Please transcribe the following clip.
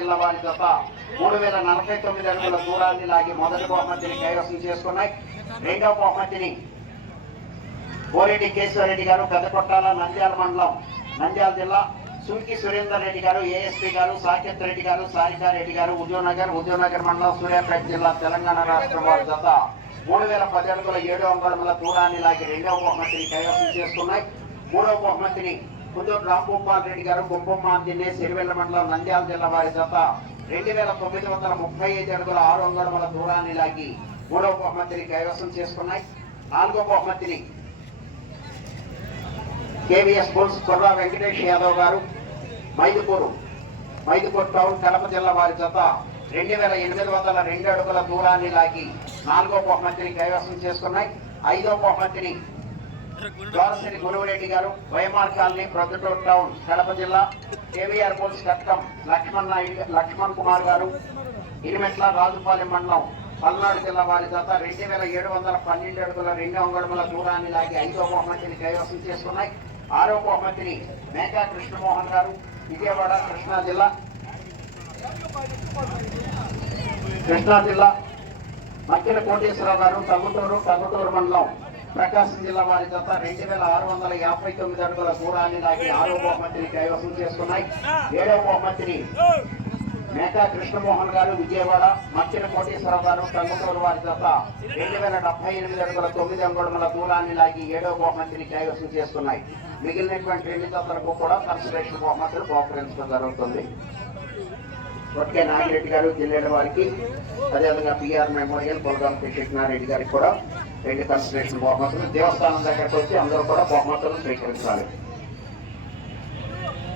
జిల్లా వారి జత 3049 అడుగుల దూరాన్ని లాగి మొదటి బహుమతిని కైవసం చేసుకున్నాయి. రెండవ బహుమతిని కోరెడ్డి కేశవరెడ్డి గారు పెద్దకొట్టాల నంద్యాల మండలం నంద్యాల జిల్లా సుంకి సురేందర్ రెడ్డి గారు ఏఎస్పీ గారు సాకేత్ రెడ్డి గారు సాయికారెడ్డి గారు ఉద్యోగనగర్ మండలం సూర్యాపేట జిల్లా తెలంగాణ రాష్ట్రం వారి జత 3010 అడుగుల 7 అంగుళముల దూరాన్ని లాగి రెండవ బహుమతిని కైవసం చేసుకున్నాయి. మూడవ బహుమతిని కుదూరు రాంభూపాల్ రెడ్డి గారు గుంపమ్మాందినే సిరివెల్ల మండలం నంద్యాల జిల్లా వారి జత 2935 అడుగుల 6 అంగుళముల దూరాన్ని లాగి మూడవ బహుమతిని కైవసం చేసుకున్నాయి. నాలుగవ బహుమతిని కేవీఎస్ బుల్స్ కొర్రా వెంకటేష్ యాదవ్ గారు మైదుకూరు టౌన్ కడప జిల్లా వారి జత 2802 అడుగుల దూరాన్ని లాగి నాలుగో బహుమతిని కైవసం చేసుకున్నాయి. ఐదో బహుమతిని ద్వారశ్రీ గురువురెడ్డి గారు YMR colony Proddatur town Kadapa జిల్లా కేవీఆర్ బుల్స్ కట్టం లక్ష్మణ్ కుమార్ గారు ఇరిమెట్ల రాజుపాలెం మండలం పల్నాడు జిల్లా వారి జత 2712 అడుగుల 2 అంగుళముల దూరాన్ని లాగి ఐదో బహుమతిని కైవసం చేసుకున్నాయి. ఆరో బహుమతిని మేకా కృష్ణమోహన్ గారు విజయవాడ కృష్ణా జిల్లా మక్కిల కోటేశ్వరరావు గారు టంగుటూరు మండలం ప్రకాశం జిల్లా వారి జత 2659 అడుగుల దూరాన్ని లాగి ఆరో బహుమతిని కైవసం చేసుకున్నాయి. ఏడవ బహుమతిని మేకా కృష్ణమోహన్ గారు విజయవాడ మక్కిల కోటేశ్వరరావు గారు టంగుటూరు వారి జత 2078 అడుగుల 9 అంగుళముల దూరాన్ని లాగి ఏడవ బహుమతిని కైవసం చేసుకున్నాయి. మిగిలినటువంటి 2 జతలకు కూడా కన్సలేషన్ బహుమతులు బహుకరించడం జరుగుతుంది. కొట్టే నాగిరెడ్డి గారు జిల్లాల వారికి అదేవిధంగా పిఆర్ మెమోరియల్ కొలగాం కృష్ణారెడ్డి గారికి కూడా 2 కన్సలేషన్ బహుమతులు దేవస్థానం దగ్గరకు వచ్చి అందరూ కూడా బహుమతులను స్వీకరించాలి.